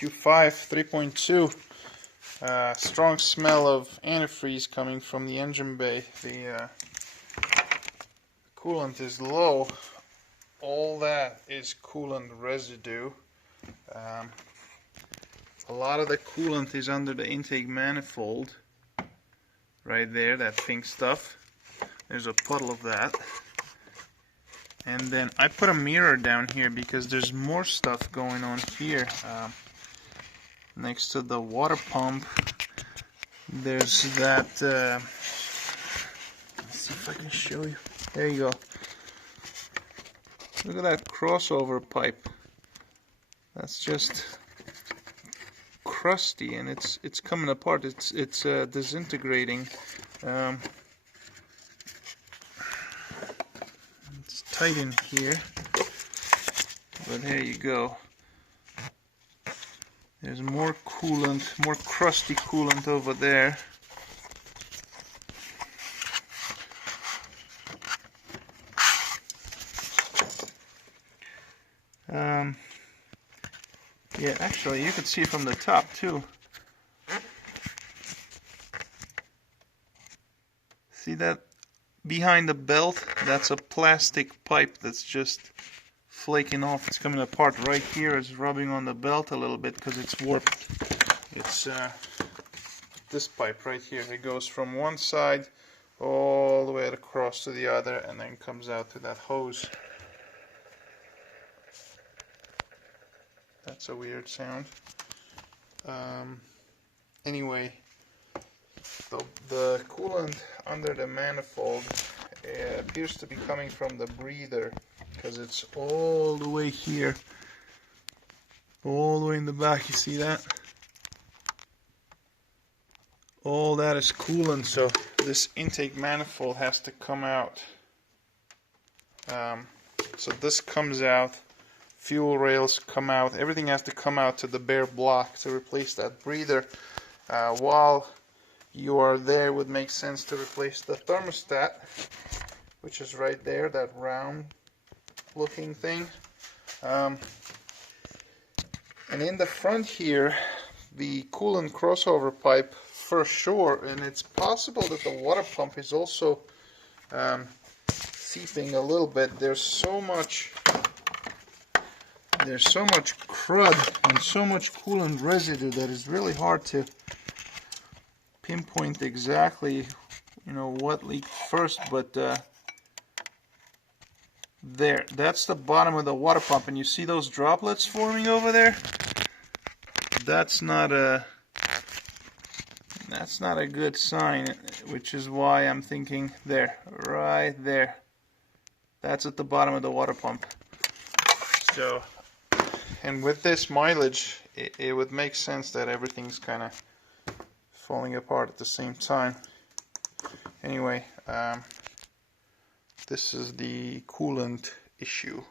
Q5 3.2. Strong smell of antifreeze coming from the engine bay. The coolant is low. All that is coolant residue. A lot of the coolant is under the intake manifold. Right there, that pink stuff. There's a puddle of that. And then I put a mirror down here because there's more stuff going on here. Next to the water pump, there's that, let's see if I can show you. There you go. Look at that crossover pipe. That's just crusty and it's coming apart. It's disintegrating. It's tight in here, but here you go. There's more coolant, more crusty coolant over there. Yeah, actually, you could see from the top too. See that behind the belt? That's a plastic pipe that's just flaking off. It's coming apart right here. It's rubbing on the belt a little bit because it's warped. It's this pipe right here. It goes from one side all the way across to the other and then comes out to that hose. That's a weird sound. Anyway, the coolant under the manifold appears to be coming from the breather because it's all the way here, all the way in the back. You see that? All that is coolant, so this intake manifold has to come out. So this comes out. Fuel rails come out, everything has to come out to the bare block to replace that breather. While you are there, it would make sense to replace the thermostat, which is right there, that round looking thing. And in the front here, the coolant crossover pipe for sure, and it's possible that the water pump is also seeping a little bit. There's so much crud and so much coolant residue that is really hard to pinpoint exactly, you know, what leaked first. But there, that's the bottom of the water pump, and you see those droplets forming over there? That's not a good sign, which is why I'm thinking there, right there. That's at the bottom of the water pump. So, and with this mileage, it would make sense that everything's kind of falling apart at the same time. Anyway, this is the coolant issue.